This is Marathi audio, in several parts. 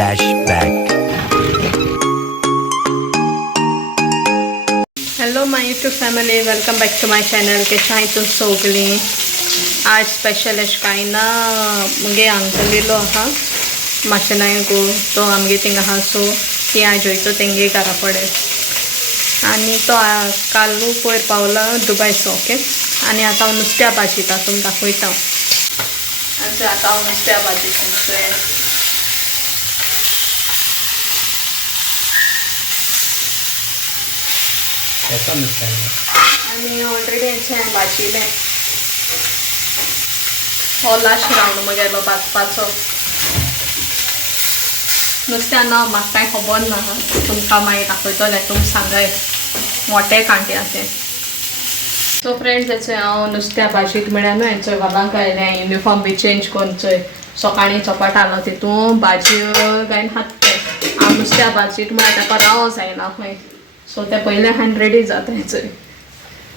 Flashback. Hello my YouTube family, welcome back to my channel. कशें आहाय तूं सगळीं? आज स्पेशल अशें कांय ना, मुगे अंकल येयलो आहा मातशें नाय गो, तो आमगे थिंग आहा, सो ती आज वयतो तेंगे घरा कडेन. आनी तो कालू पयर पावला दुबयचो, ओके. आनी आतां हांव नुस्त्या भाजयता, तुमकां दाखयता. आनी आतां हांव नुस्त्या भाजयता. आनी ऑलरेडी हेचें भाजिल्लें. हो लास्ट रावंड म्हगेलो भाजपाचो. नुस्त्या ना म्हाका कांय खबर ना, तुमकां मागीर दाखयतलें. तुमी सांगाय मोठे कांट्याचे. सो फ्रेंड्स, हेचो हांव नुस्त्या भाजीक म्हळ्यार न्हू हेचो घालांक आयलें. युनिफॉर्म बी चेंज करून चोय सकाळीं चपाट आलो तितून भाजयो घायन हाडटा. हांव नुस्त्या भाजीक म्हळ्यार ताका रावो जायना खंय, सो ते पयले हांवें रेडी जाता. हेचोय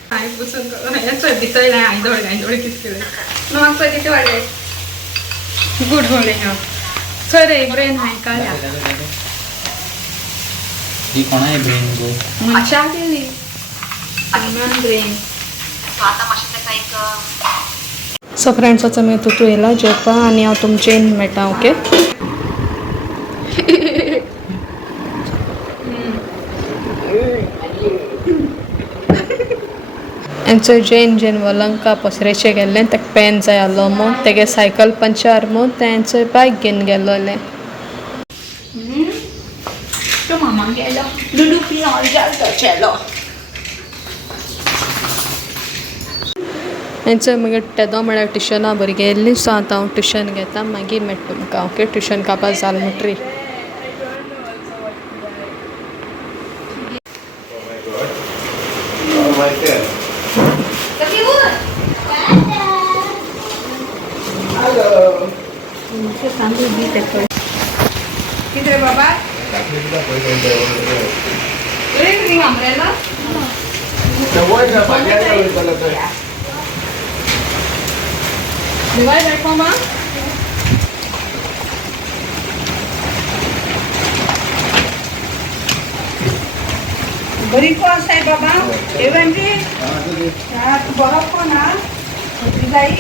हांवें बसून हेचोय भितरलें आयदोळ गायदोळ कितें केलें न्हू. म्हाका कितें वाडले गूड होले चल रे ब्रेन हाय काय ही कोणा आहे ब्रेन गो माशा केली ब्रेन. सो फ्रेंड्स, आतां मी तूं येयला जेवपा आनी हांव तुमचे मेळटा, ओके. हेंचो जेन वलंका पसरेचे गेल्लें ताका पेन जाय आसलो म्हूण तेगे सायकल पंचर म्हूण तेंचो बायक घेवन गेल्लोलें. तो मामा गेलो दुडू पिलो जाल्लो. हेंचो मागीर तेदो म्हळ्यार ट्युशना भुरगीं येयल्लीं, सो आतां हांव ट्युशन घेता. मागीर मेळटा तुमकां, ओके. ट्युशन कापा जाल मुटरी. किती बाबा बरी को आसाय बाबा एवंजी तू बरो को ना जाई.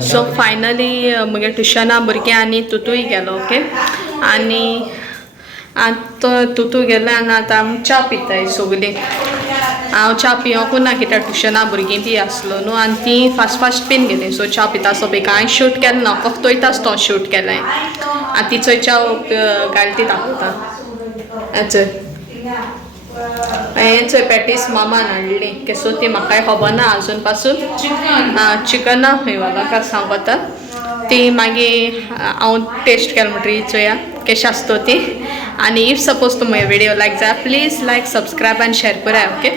सो फायनली म्हगे ट्युशना भुरगीं आनी तुतूय गेलो, ओके. आनी आतां तुतू गेलें आनी आतां आमी च्या पिताय सगलीं. हांव च्या पियोंकू ना कित्याक ट्युशना भुरगीं बी आसलो न्हू, आनी ती फास्ट फास्ट पीन गेली. सो च्या पिता सो बेग हांवें शूट केलें ना, फक्त वयताच तो शूट केलें. आनी ती चोय च्या घाल ती दाखयता. चोय हें चोय पॅटीस मामान हाडली केसो ती म्हाकाय खबर ना आजून पासून. चिकन ना खंय वाला सांगता ती. मागीर हांव टेस्ट केलें म्हणटरी चोया कशी आसता ती. आनी इफ सपोज तुमी व्हिडिओ लायक जाय, please like, subscribe and share कराय, okay.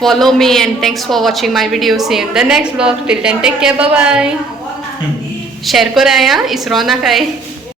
Follow me and thanks for watching my video. See in the next blog. Till then take care, bye bye. Share कराय, इसरो नाकाय.